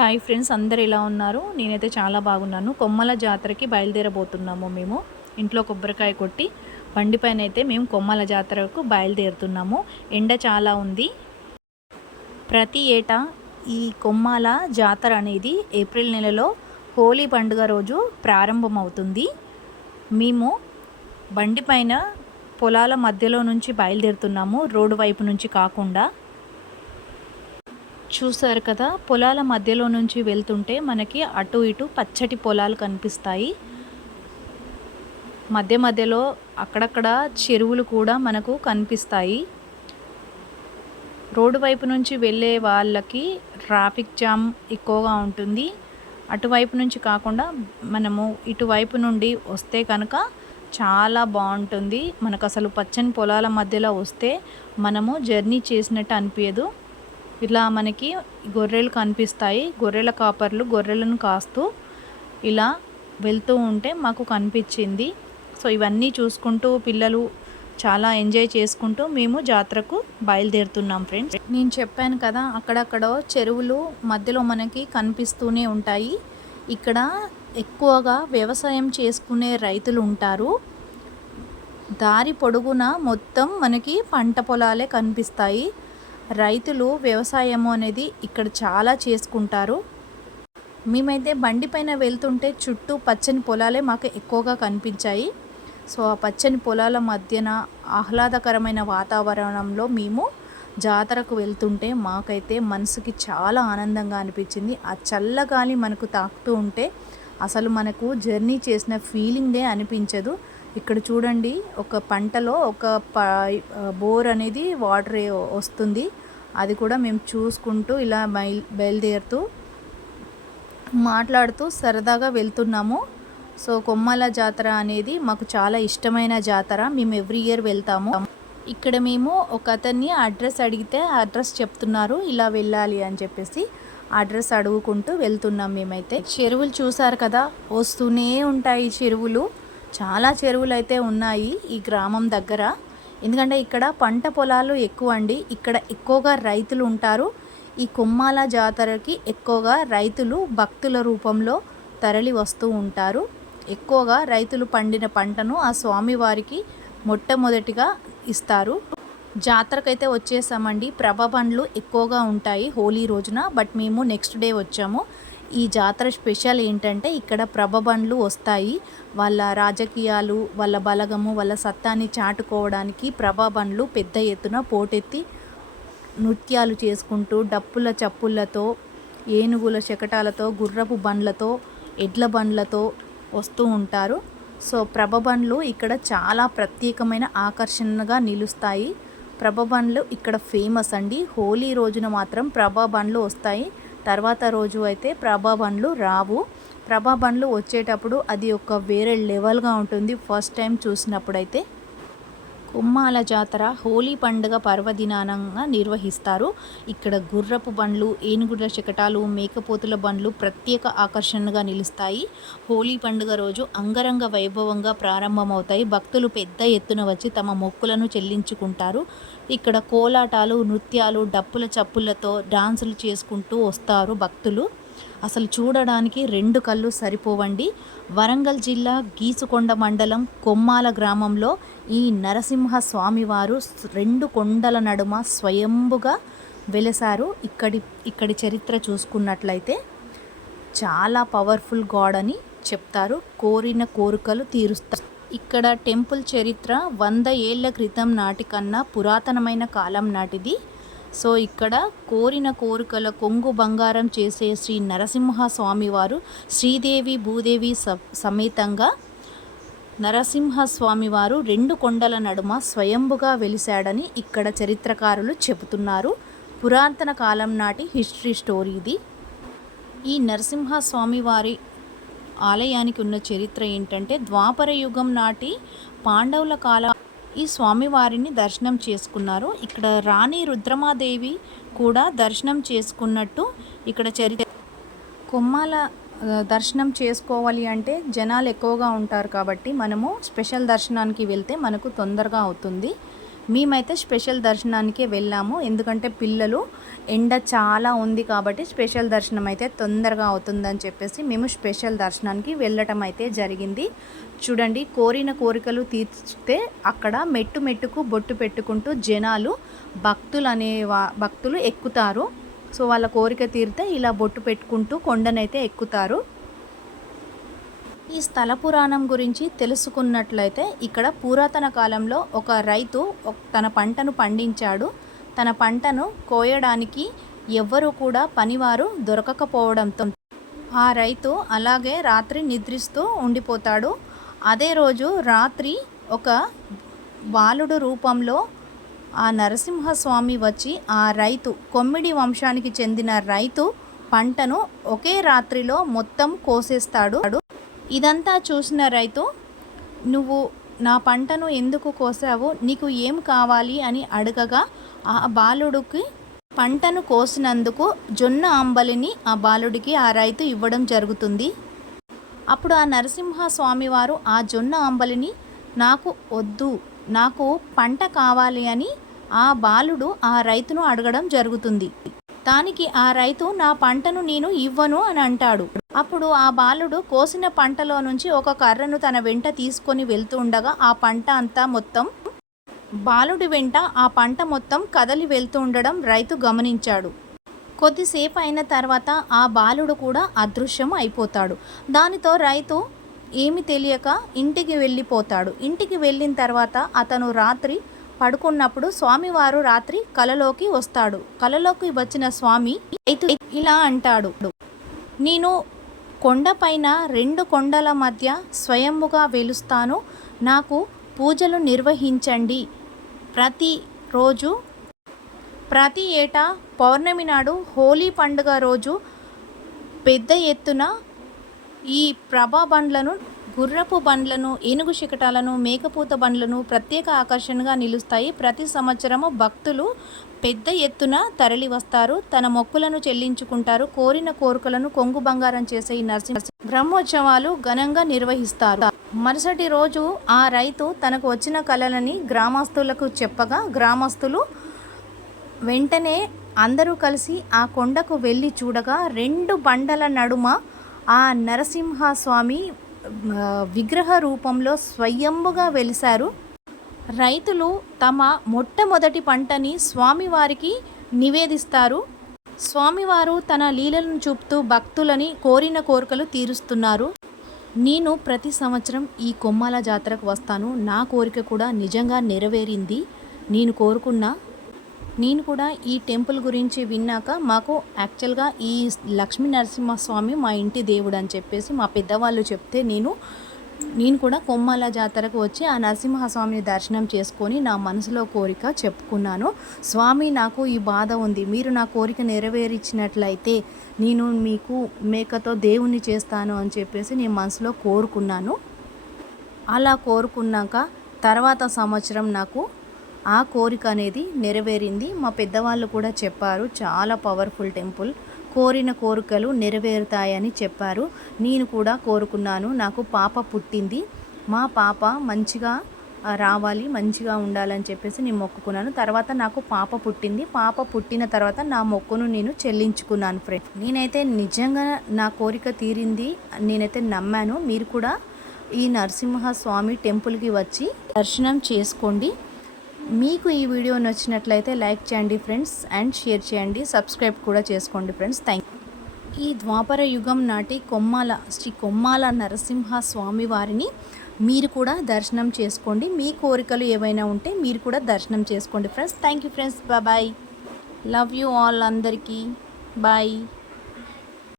Hi friends అందరు ఎలా ఉన్నారు? నేనైతే చాలా బాగున్నాను. కొమ్మల జాతరకి బయలుదేరబోతున్నాము మేము. ఇంట్లో కొబ్బరికాయ కొట్టి బండి పైన అయితే మేము కొమ్మల జాతరకు బయలుదేరుతున్నాము. ఎండ చాలా ఉంది. ప్రతి ఏటా ఈ కొమ్మాల జాతర అనేది ఏప్రిల్ నెలలో హోలీ పండుగ రోజు ప్రారంభమవుతుంది. మేము బండి పైన పొలాల మధ్యలో నుంచి బయలుదేరుతున్నాము. రోడ్డు వైపు నుంచి కాకుండా చూసారు కదా పొలాల మధ్యలో నుంచి వెళ్తుంటే మనకి అటు ఇటు పచ్చటి పొలాలు కనిపిస్తాయి. మధ్య మధ్యలో అక్కడక్కడ చెరువులు కూడా మనకు కనిపిస్తాయి. రోడ్డు వైపు నుంచి వెళ్ళే వాళ్ళకి ట్రాఫిక్ జామ్ ఎక్కువగా ఉంటుంది. అటువైపు నుంచి కాకుండా మనము ఇటువైపు నుండి వస్తే కనుక చాలా బాగుంటుంది. మనకు అసలు పచ్చని పొలాల మధ్యలో వస్తే మనము జర్నీ చేసినట్టు అనిపించదు. ఇలా మనకి గొర్రెలు కనిపిస్తాయి. గొర్రెల కాపర్లు గొర్రెలను కాస్తూ ఇలా వెళ్తూ ఉంటే మాకు కనిపించింది. సో ఇవన్నీ చూసుకుంటూ పిల్లలు చాలా ఎంజాయ్ చేసుకుంటూ మేము జాతరకు బయలుదేరుతున్నాం ఫ్రెండ్స్. నేను చెప్పాను కదా అక్కడక్కడ చెరువులు మధ్యలో మనకి కనిపిస్తూనే ఉంటాయి. ఇక్కడ ఎక్కువగా వ్యవసాయం చేసుకునే రైతులు ఉంటారు. దారి పొడుగున మొత్తం మనకి పంట పొలాలే కనిపిస్తాయి. రైతులు వ్యవసాయము అనేది ఇక్కడ చాలా చేసుకుంటారు. మేమైతే బండి పైన వెళ్తుంటే చుట్టూ పచ్చని పొలాలే మాకు ఎక్కువగా కనిపించాయి. సో ఆ పచ్చని పొలాల మధ్యన ఆహ్లాదకరమైన వాతావరణంలో మేము జాతరకు వెళ్తుంటే మాకైతే మనసుకి చాలా ఆనందంగా అనిపించింది. ఆ చల్లగాలి మనకు తాకుతూ ఉంటే అసలు మనకు జర్నీ చేసిన ఫీలింగే అనిపించదు. ఇక్కడ చూడండి ఒక పంటలో ఒక ప బోర్ అనేది వాటర్ వస్తుంది. అది కూడా మేము చూసుకుంటూ ఇలా బయలు బయలుదేరుతూ మాట్లాడుతూ సరదాగా వెళ్తున్నాము. సో కొమ్మల జాతర అనేది మాకు చాలా ఇష్టమైన జాతర. మేము ఎవ్రీ ఇయర్ వెళ్తాము. ఇక్కడ మేము ఒక అతన్ని అడ్రస్ అడిగితే అడ్రస్ చెప్తున్నారు ఇలా వెళ్ళాలి అని చెప్పేసి అడ్రస్ అడుగుకుంటూ వెళ్తున్నాం మేమైతే. చెరువులు చూసారు కదా వస్తూనే ఉంటాయి చెరువులు. చాలా చెరువులు అయితే ఉన్నాయి ఈ గ్రామం దగ్గర. ఎందుకంటే ఇక్కడ పంట పొలాలు ఎక్కువ అండి. ఇక్కడ ఎక్కువగా రైతులు ఉంటారు. ఈ కొమ్మాల జాతరకి ఎక్కువగా రైతులు భక్తుల రూపంలో తరలి వస్తూ ఉంటారు. ఎక్కువగా రైతులు పండిన పంటను ఆ స్వామివారికి మొట్టమొదటిగా ఇస్తారు. జాతరకైతే వచ్చేసామండి. ప్రభ బండ్లు ఎక్కువగా ఉంటాయి హోలీ రోజున బట్ మేము నెక్స్ట్ డే వచ్చాము. ఈ జాతర స్పెషల్ ఏంటంటే ఇక్కడ ప్రభబండ్లు వస్తాయి. వాళ్ళ రాజకీయాలు వాళ్ళ బలగము వాళ్ళ సత్తాన్ని చాటుకోవడానికి ప్రభబండ్లు పెద్ద ఎత్తున పోటెత్తి నృత్యాలు చేసుకుంటూ డప్పుల చప్పుళ్ళతో ఏనుగుల శకటాలతో గుర్రపు బండ్లతో ఎడ్ల బండ్లతో వస్తూ ఉంటారు. సో ప్రభబండ్లు ఇక్కడ చాలా ప్రత్యేకమైన ఆకర్షణగా నిలుస్తాయి. ప్రభబండ్లు ఇక్కడ ఫేమస్ అండి. హోలీ రోజున మాత్రం ప్రభాబండ్లు వస్తాయి. తర్వాత రోజు అయితే ప్రభా బండ్లు రావు. ప్రభా బండ్లు వచ్చేటప్పుడు అది ఒక వేరే లెవెల్గా ఉంటుంది. ఫస్ట్ టైం చూసినప్పుడైతే కుమ్మాల జాతర హోలీ పండుగ పర్వదినానంగా నిర్వహిస్తారు. ఇక్కడ గుర్రపు బండ్లు ఏనుగుల శకటాలు మేకపోతుల బండ్లు ప్రత్యేక ఆకర్షణగా నిలుస్తాయి. హోలీ పండుగ రోజు అంగరంగ వైభవంగా ప్రారంభమవుతాయి. భక్తులు పెద్ద ఎత్తున వచ్చి తమ మొక్కులను చెల్లించుకుంటారు. ఇక్కడ కోలాటాలు నృత్యాలు డప్పుల చప్పులతో డాన్సులు చేసుకుంటూ వస్తారు భక్తులు. అసలు చూడడానికి రెండు కళ్ళు సరిపోవండి. వరంగల్ జిల్లా గీసుకొండ మండలం కొమ్మాల గ్రామంలో ఈ నరసింహ స్వామివారు రెండు కొండల నడుమ స్వయంభుగా వెలసారు. ఇక్కడి ఇక్కడి చరిత్ర చూసుకున్నట్లయితే చాలా పవర్ఫుల్ గాడ్ అని చెప్తారు. కోరిన కోరికలు తీరుస్తారు ఇక్కడ టెంపుల్ చరిత్ర వంద ఏళ్ళ క్రితం నాటి కన్నా పురాతనమైన కాలం నాటిది. సో ఇక్కడ కోరిన కోరికల కొంగు బంగారం చేసే శ్రీ నరసింహస్వామివారు శ్రీదేవి భూదేవి సమేతంగా నరసింహస్వామివారు రెండు కొండల నడుమ స్వయంభుగా వెలిశాడని ఇక్కడ చరిత్రకారులు చెబుతున్నారు. పురాతన కాలం నాటి హిస్టరీ స్టోరీ ఇది ఈ నరసింహస్వామి వారి ఆలయానికి ఉన్న చరిత్ర ఏంటంటే ద్వాపర యుగం నాటి పాండవుల కాల ఈ స్వామివారిని దర్శనం చేసుకున్నారు. ఇక్కడ రాణి రుద్రమాదేవి కూడా దర్శనం చేసుకున్నట్టు ఇక్కడ చరిత్ర. కొమ్మాల దర్శనం చేసుకోవాలి అంటే జనాలు ఎక్కువగా ఉంటారు కాబట్టి మనము స్పెషల్ దర్శనానికి వెళ్తే మనకు తొందరగా అవుతుంది. మేమైతే స్పెషల్ దర్శనానికే వెళ్ళాము. ఎందుకంటే పిల్లలు ఎండ చాలా ఉంది కాబట్టి స్పెషల్ దర్శనం అయితే తొందరగా అవుతుందని చెప్పేసి మేము స్పెషల్ దర్శనానికి వెళ్ళటం అయితే జరిగింది. చూడండి కోరిన కోరికలు తీర్చితే అక్కడ మెట్టు మెట్టుకు బొట్టు పెట్టుకుంటూ జనాలు భక్తులు అనే భక్తులు ఎక్కుతారు. సో వాళ్ళ కోరిక తీరితే ఇలా బొట్టు పెట్టుకుంటూ కొండనైతే ఎక్కుతారు. ఈ స్థల పురాణం గురించి తెలుసుకున్నట్లయితే ఇక్కడ పురాతన కాలంలో ఒక రైతు తన పంటను పండించాడు. తన పంటను కోయడానికి ఎవ్వరూ కూడా పనివారు దొరకకపోవడంతో ఆ రైతు అలాగే రాత్రి నిద్రిస్తూ ఉండిపోతాడు. అదే రోజు రాత్రి ఒక బాలుడు రూపంలో ఆ నరసింహస్వామి వచ్చి ఆ రైతు కొమ్మిడి వంశానికి చెందిన రైతు పంటను ఒకే రాత్రిలో మొత్తం కోసేస్తాడు. ఇదంతా చూసిన రైతు నువ్వు నా పంటను ఎందుకు కోసావు? నీకు ఏం కావాలి? అని అడగగా ఆ బాలుడికి పంటను కోసినందుకు జొన్న అంబలిని ఆ బాలుడికి ఆ రైతు ఇవ్వడం జరుగుతుంది. అప్పుడు ఆ నరసింహస్వామి వారు ఆ జొన్న అంబలిని నాకు వద్దు నాకు పంట కావాలి అని ఆ బాలుడు ఆ రైతును అడగడం జరుగుతుంది. దానికి ఆ రైతు నా పంటను నేను ఇవ్వను అని అంటాడు. అప్పుడు ఆ బాలుడు కోసిన పంటలో నుంచి ఒక కర్రను తన వెంట తీసుకొని వెళ్తూ ఉండగా ఆ పంట అంతా మొత్తం బాలుడి వెంట ఆ పంట మొత్తం కదలి వెళ్తూ ఉండడం రైతు గమనించాడు. కొద్దిసేపు అయిన తర్వాత ఆ బాలుడు కూడా అదృశ్యం అయిపోతాడు. దానితో రైతు ఏమి తెలియక ఇంటికి వెళ్ళిపోతాడు. ఇంటికి వెళ్ళిన తర్వాత అతను రాత్రి పడుకున్నప్పుడు స్వామివారు రాత్రి కలలోకి వస్తాడు. కలలోకి వచ్చిన స్వామి ఇలా అంటాడు. నేను కొండపైన రెండు కొండల మధ్య స్వయంముగా వెలుస్తాను. నాకు పూజలు నిర్వహించండి. ప్రతి రోజు ప్రతి ఏటా పౌర్ణమి నాడు హోలీ పండుగ రోజు పెద్ద ఎత్తున ఈ ప్రభా బండ్లను గుర్రపు బండ్లను ఏనుగు శికటాలను మేకపోత బండ్లను ప్రత్యేక ఆకర్షణగా నిలుస్తాయి. ప్రతి సంవత్సరము భక్తులు పెద్ద ఎత్తున తరలి వస్తారు. తన మొక్కులను చెల్లించుకుంటారు. కోరిన కోరికలను కొంగు బంగారం చేసే ఈ నరసింహ బ్రహ్మోత్సవాలు ఘనంగా నిర్వహిస్తారు. మరుసటి రోజు ఆ రైతు తనకు వచ్చిన కళలని గ్రామస్తులకు చెప్పగా గ్రామస్తులు వెంటనే అందరూ కలిసి ఆ కొండకు వెళ్ళి చూడగా రెండు బండల నడుమ ఆ నరసింహస్వామి విగ్రహ రూపంలో స్వయంభుగా వెలిశారు. రైతులు తమ మొట్టమొదటి పంటని స్వామివారికి నివేదిస్తారు. స్వామివారు తన లీలను చూపుతూ భక్తులని కోరిన కోరికలు తీరుస్తున్నారు. నేను ప్రతి సంవత్సరం ఈ కొమ్మాల జాతరకు వస్తాను. నా కోరిక కూడా నిజంగా నెరవేరింది. నేను కోరుకున్న నేను కూడా ఈ టెంపుల్ గురించి విన్నాక మాకు యాక్చువల్గా ఈ లక్ష్మీ నరసింహస్వామి మా ఇంటి దేవుడు అని చెప్పేసి మా పెద్దవాళ్ళు చెప్తే నేను నేను కూడా కొమ్మాల జాతరకు వచ్చి ఆ నరసింహస్వామిని దర్శనం చేసుకొని నా మనసులో కోరిక చెప్పుకున్నాను. స్వామి నాకు ఈ బాధ ఉంది. మీరు నా కోరిక నెరవేర్చినట్లయితే నేను మీకు మేకతో దేవుణ్ణి చేస్తాను అని చెప్పేసి నేను మనసులో కోరుకున్నాను. అలా కోరుకున్నాక తర్వాత సంవత్సరం నాకు ఆ కోరిక అనేది నెరవేరింది. మా పెద్దవాళ్ళు కూడా చెప్పారు చాలా పవర్ఫుల్ టెంపుల్. కోరిన కోరికలు నెరవేరుతాయని చెప్పారు. నేను కూడా కోరుకున్నాను. నాకు పాప పుట్టింది. మా పాప మంచిగా రావాలి మంచిగా ఉండాలని చెప్పేసి నేను మొక్కుకున్నాను. తర్వాత నాకు పాప పుట్టింది. పాప పుట్టిన తర్వాత నా మొక్కును నేను చెల్లించుకున్నాను ఫ్రెండ్ నేనైతే నిజంగా నా కోరిక తీరింది. నేనైతే నమ్మాను. మీరు కూడా ఈ నరసింహస్వామి టెంపుల్కి వచ్చి దర్శనం చేసుకోండి. మీకు ఈ వీడియో నచ్చినట్లయితే లైక్ చేయండి ఫ్రెండ్స్ అండ్ షేర్ చేయండి. సబ్స్క్రైబ్ కూడా చేసుకోండి ఫ్రెండ్స్. థ్యాంక్ ఈ ద్వాపర యుగం నాటి కొమ్మాల శ్రీ కొమ్మాల నరసింహ స్వామి వారిని మీరు కూడా దర్శనం చేసుకోండి. మీ కోరికలు ఏవైనా ఉంటే మీరు కూడా దర్శనం చేసుకోండి friends. Thank you friends. Bye. Love you all అందరికీ. బాయ్.